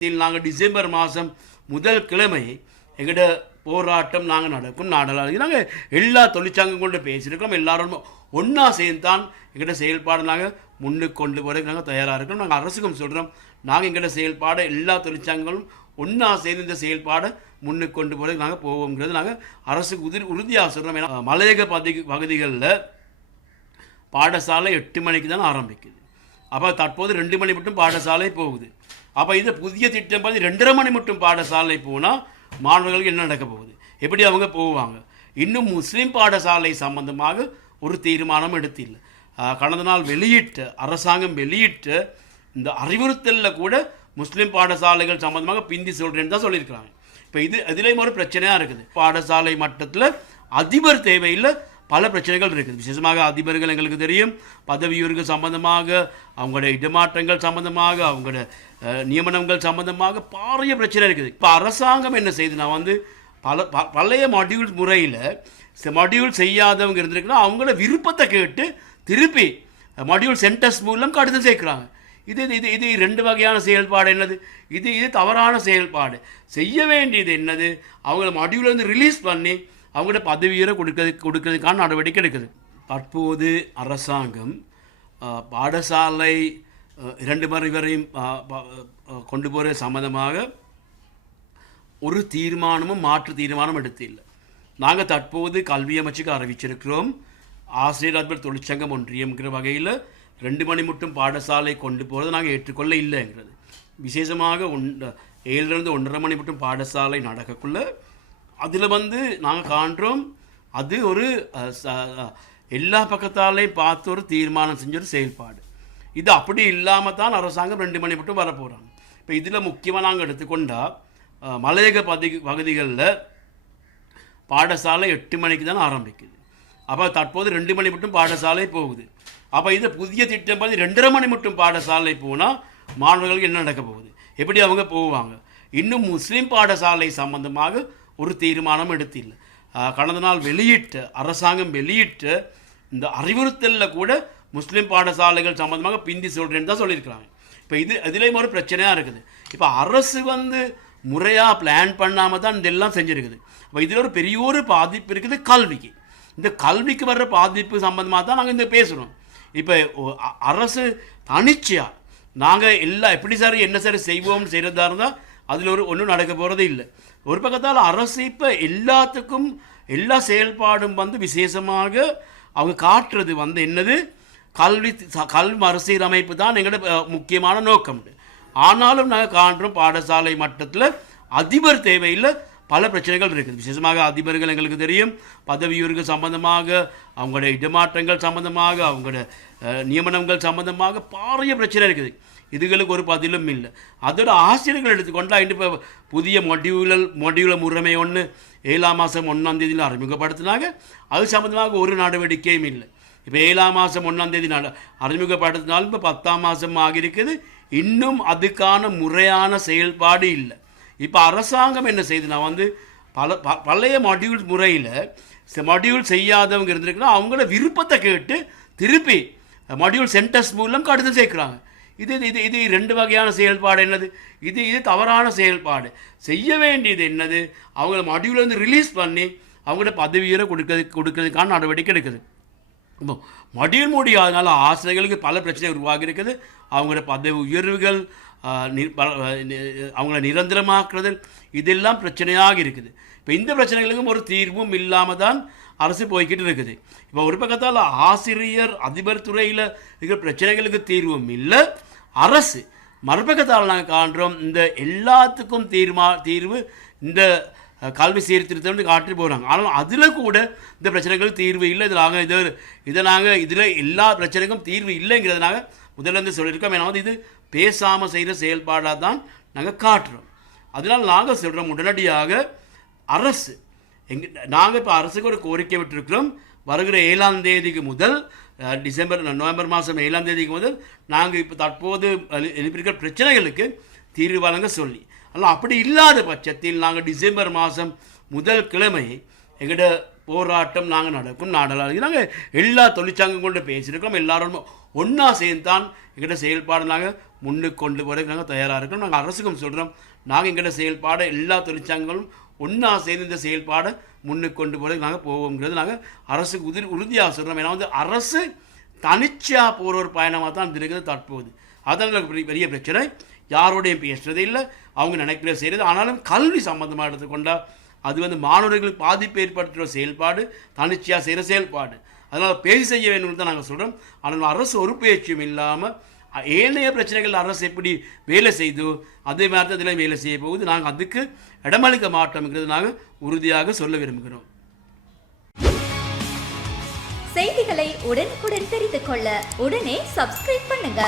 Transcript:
நாங்கள் டிசம்பர் மாதம் முதல் கிழமை எங்கள்ட போராட்டம் நாங்கள் நடக்கும் நாடலாம். நாங்கள் எல்லா தொழிற்சங்கம் கொண்டு பேசியிருக்கோம். எல்லாரும் ஒன்றா சேர்ந்தான் எங்கள்ட செயல்பாடு நாங்கள் முன்னுக்கு கொண்டு போகிறதுக்கு நாங்கள் தயாராக இருக்கோம். நாங்கள் அரசுக்கும் சொல்கிறோம், நாங்கள் எங்கள்ட செயல்பாடை எல்லா தொழிற்சங்கங்களும் ஒன்றா சேர்ந்து இந்த செயல்பாடை முன்னுக்கு கொண்டு போகிறதுக்கு நாங்கள் போவோங்கிறது நாங்கள் அரசுக்கு உறுதியாக சொல்கிறோம். ஏன்னா மலையக பகுதிகளில் பாடசாலை 8 மணிக்கு தான் ஆரம்பிக்குது. அப்போ தற்போது 2 மணி மட்டும் பாடசாலை போகுது. அப்போ இது புதிய திட்டம் பார்த்து 2:30 மணி மட்டும் பாடசாலை போனால் மாணவர்களுக்கு என்ன நடக்க போகுது, எப்படி அவங்க போவாங்க? இன்னும் முஸ்லீம் பாடசாலை சம்பந்தமாக ஒரு தீர்மானம் எடுத்தில்லை. கடந்த நாள் அரசாங்கம் வெளியிட்ட இந்த அறிவுறுத்தலில் கூட முஸ்லீம் பாடசாலைகள் சம்பந்தமாக பிந்தி சொல்கிறேன்னு தான் சொல்லியிருக்கிறாங்க. இப்போ இதுலேயும் ஒரு பிரச்சனையாக இருக்குது. பாடசாலை மட்டத்தில் அதிபர் தேவையில் பல பிரச்சனைகள் இருக்குது. விசேஷமாக அதிபர்கள் எங்களுக்கு தெரியும், பதவியுயர்வு சம்பந்தமாக, அவங்களோட இடமாற்றங்கள் சம்பந்தமாக, அவங்களோட நியமனங்கள் சம்பந்தமாக பாரிய பிரச்சனை இருக்குது. இப்போ அரசாங்கம் என்ன செய்யுது, நான் பழைய மாடியூல் முறையில் மாடியூல் செய்யாதவங்க இருந்திருக்குன்னா அவங்களோட விருப்பத்தை கேட்டு திருப்பி மாடியூல் சென்டர்ஸ் மூலம் கடிதம் சேர்க்குறாங்க. இது 2 வகையான செயல்பாடு. என்னது இது தவறான செயல்பாடு. செய்ய வேண்டியது என்னது, அவங்கள மாடியூலேருந்து ரிலீஸ் பண்ணி அவங்களோட பதவியரை கொடுக்கறதுக்கான நடவடிக்கை எடுக்குது. தற்போது அரசாங்கம் பாடசாலை 2 முறை வரையும் கொண்டு போகிற சம்மந்தமாக ஒரு தீர்மானமும் மாற்று தீர்மானம் எடுத்தில்லை. நாங்கள் தற்போது கல்வி அமைச்சுக்கு அறிவிச்சிருக்கிறோம். ஆசிரியர் அதிபர் தொழிற்சங்கம் ஒன்றியம்ங்கிற வகையில் 2 மணி மட்டும் பாடசாலை கொண்டு போகிறது நாங்கள் ஏற்றுக்கொள்ள இல்லைங்கிறது. விசேஷமாக 7லேருந்து 1:30 மணி மட்டும் பாடசாலை நடக்கக்குள்ள அதில் நாங்கள் காண்றோம், அது ஒரு எல்லா பக்கத்தாலையும் பார்த்து ஒரு தீர்மானம் செஞ்ச ஒரு செயல்பாடு. இது அப்படி இல்லாமல் தான் அரசாங்கம் 2 மணி மட்டும் வரப்போகிறாங்க. இப்போ இதில் முக்கியமாக நாங்கள் எடுத்துக்கொண்டால் மலையக பகுதிகளில் பாடசாலை 8 மணிக்கு தான் ஆரம்பிக்குது. அப்போ தற்போது 2 மணி மட்டும் பாடசாலை போகுது. அப்போ இது புதிய திட்டம் பார்த்து 2:30 மணி மட்டும் பாடசாலை போனால் மாணவர்களுக்கு என்ன நடக்க போகுது, எப்படி அவங்க போவாங்க? இன்னும் முஸ்லீம் பாடசாலை சம்பந்தமாக ஒரு தீர்மானம் எடுத்தில்லை. கடந்த நாள் அரசாங்கம் வெளியிட்ட இந்த அறிவுறுத்தலில் கூட முஸ்லீம் பாடசாலைகள் சம்பந்தமாக பிந்தி சொல்கிறேன்னு தான் சொல்லியிருக்கிறாங்க. இப்போ இதுலேயும் ஒரு பிரச்சனையாக இருக்குது. இப்போ அரசு முறையாக பிளான் பண்ணாமல் தான் இதெல்லாம் செஞ்சுருக்குது. இப்போ இதில் ஒரு பெரிய ஒரு பாதிப்பு இருக்குது கல்விக்கு. இந்த கல்விக்கு வர்ற பாதிப்பு சம்பந்தமாக தான் நாங்கள் இந்த பேசுகிறோம். இப்போ அரசு தனிச்சையாக நாங்கள் எப்படி சார் என்ன சார் செய்வோம்னு செய்கிறதா இருந்தால் அதில் ஒன்றும் நடக்க போகிறதே இல்லை. ஒரு பக்கத்தால் அரசு இப்போ எல்லாத்துக்கும் எல்லா செயல்பாடும் விசேஷமாக அவங்க காட்டுறது என்னது, கல்வி மறுசீரமைப்பு தான் எங்களோட முக்கியமான நோக்கம். ஆனாலும் நாங்கள் காண்றோம் பாடசாலை மட்டத்தில் அதிபர் தேவையில் பல பிரச்சனைகள் இருக்குது. விசேஷமாக அதிபர்கள் எங்களுக்கு தெரியும், பதவியுயர்வு சம்பந்தமாக, அவங்களோட இடமாற்றங்கள் சம்பந்தமாக, அவங்களோட நியமனங்கள் சம்பந்தமாக பாரிய பிரச்சனை இருக்குது. இதுகளுக்கு ஒரு பதிலும் இல்லை. அதோட ஆசிரியர்கள் எடுத்துக்கொண்டால் இப்போ புதிய மொடியூல முறைமை 7ஆம் மாதம் 1ஆம் தேதியில் அறிமுகப்படுத்தினாங்க. அது சம்பந்தமாக ஒரு நடவடிக்கையும் இல்லை. இப்போ 7ஆம் மாதம் 1ஆம் தேதி அறிமுகப்படுத்தினாலும் இப்போ 10ஆம் மாதம் ஆகியிருக்குது. இன்னும் அதுக்கான முறையான செயல்பாடு இல்லை. இப்போ அரசாங்கம் என்ன செய்யுதுன்னா பழைய மாடியூல் முறையில் மாடியூல் செய்யாதவங்க இருந்திருக்குன்னா அவங்களோட விருப்பத்தை கேட்டு திருப்பி மாடியூல் சென்டர்ஸ் மூலம் கடிதம் சேர்க்குறாங்க. இது 2 வகையான செயல்பாடு. என்னது இது தவறான செயல்பாடு. செய்ய வேண்டியது என்னது, அவங்கள மாடியூலேருந்து ரிலீஸ் பண்ணி அவங்களோட பதவியரை கொடுக்கறதுக்கான நடவடிக்கை எடுக்குது. இப்போ மாடியூல் முடியாதனால ஆசிரியர்களுக்கு பல பிரச்சனை உருவாகி இருக்குது. அவங்களோட பதவி உயர்வுகள், அவங்கள நிரந்தரமாக்குறது, இதெல்லாம் பிரச்சனையாக இருக்குது. இப்போ இந்த பிரச்சனைகளுக்கும் ஒரு தீர்வும் இல்லாமல் தான் அரசு போய்கிட்டு இருக்குது. இப்போ ஒரு பக்கத்தால் ஆசிரியர் அதிபர் துறையில் இருக்கிற பிரச்சனைகளுக்கு தீர்வும் இல்லை அரசு. மறுபக்கத்தால் நாங்கள் காண்றோம் இந்த எல்லாத்துக்கும் தீர்வு இந்த கல்வி சீர்திருத்தம் காட்டி போகிறாங்க. ஆனால் அதில் கூட இந்த பிரச்சனைகளுக்கு தீர்வு இல்லை. இதில் எல்லா பிரச்சனைக்கும் தீர்வு இல்லைங்கிறத நாங்கள் முதல்ல சொல்லியிருக்கோம். ஏன்னா இது பேசாமல் செய்கிற செயல்பாடாக தான் நாங்கள் காட்டுறோம். அதனால் நாங்கள் சொல்கிறோம், உடனடியாக அரசு நாங்கள் இப்போ அரசுக்கு ஒரு கோரிக்கை விட்டுருக்கிறோம். வருகிற 7ஆம் தேதிக்கு முதல் நவம்பர் மாதம் 7ஆம் தேதிக்கு முதல் நாங்கள் இப்போ தற்போது எழுப்பியிருக்கிற பிரச்சனைகளுக்கு தீர்வு வழங்க சொல்லி, ஆனால் அப்படி இல்லாத பட்சத்தில் நாங்கள் டிசம்பர் மாதம் முதல் கிழமை எங்கள்ட போராட்டம் நாங்கள் நடக்கும் நாடலாம். நாங்கள் எல்லா தொழிற்சங்கம் கொண்டு பேசியிருக்கோம். எல்லாரும் ஒன்றா சேர்ந்தான் எங்கள்ட செயல்பாடு நாங்கள் முன்னுக்கு கொண்டு போகிறதுக்கு நாங்கள் தயாராக இருக்கிறோம். நாங்கள் அரசுக்கும் சொல்கிறோம், நாங்கள் எங்களோட செயல்பாடை எல்லா தொழிற்சங்கங்களும் ஒன்றா சேர்ந்து இந்த செயல்பாடை முன்னுக்கு கொண்டு போகிறதுக்கு நாங்கள் போவோங்கிறது நாங்கள் அரசுக்கு உறுதியாக சொல்கிறோம். ஏன்னா அரசு தனிச்சையாக போகிற ஒரு பயணமாக தான் இருக்கிறது தற்போது. அதனால் பெரிய பிரச்சனை, யாரோடையும் பேசுறதே இல்லை, அவங்க நினைக்கிற செய்கிறது. ஆனாலும் கல்வி சம்மந்தமாக எடுத்துக்கொண்டால் அது மாணவர்களுக்கு பாதிப்பு ஏற்படுத்துகிற செயல்பாடு, தனிச்சையாக செய்கிற செயல்பாடு. அதனால் பேசி செய்ய வேணும்னு தான் நாங்கள் சொல்கிறோம். ஆனால் அரசு ஒரு பேச்சும் இல்லாமல் ஏனைய பிரச்சனைகள் அரசு எப்படி வேலை செய்தோ அதே மாதிரி தான் இதில் வேலை செய்ய போகுது. நாங்கள் அதுக்கு இடமளிக்க மாட்டோம்ங்கிறது நாங்கள் உறுதியாக சொல்ல விரும்புகிறோம். செய்திகளை உடனுக்குடன் தெரிந்து கொள்ள உடனே சப்ஸ்கிரைப் பண்ணுங்க.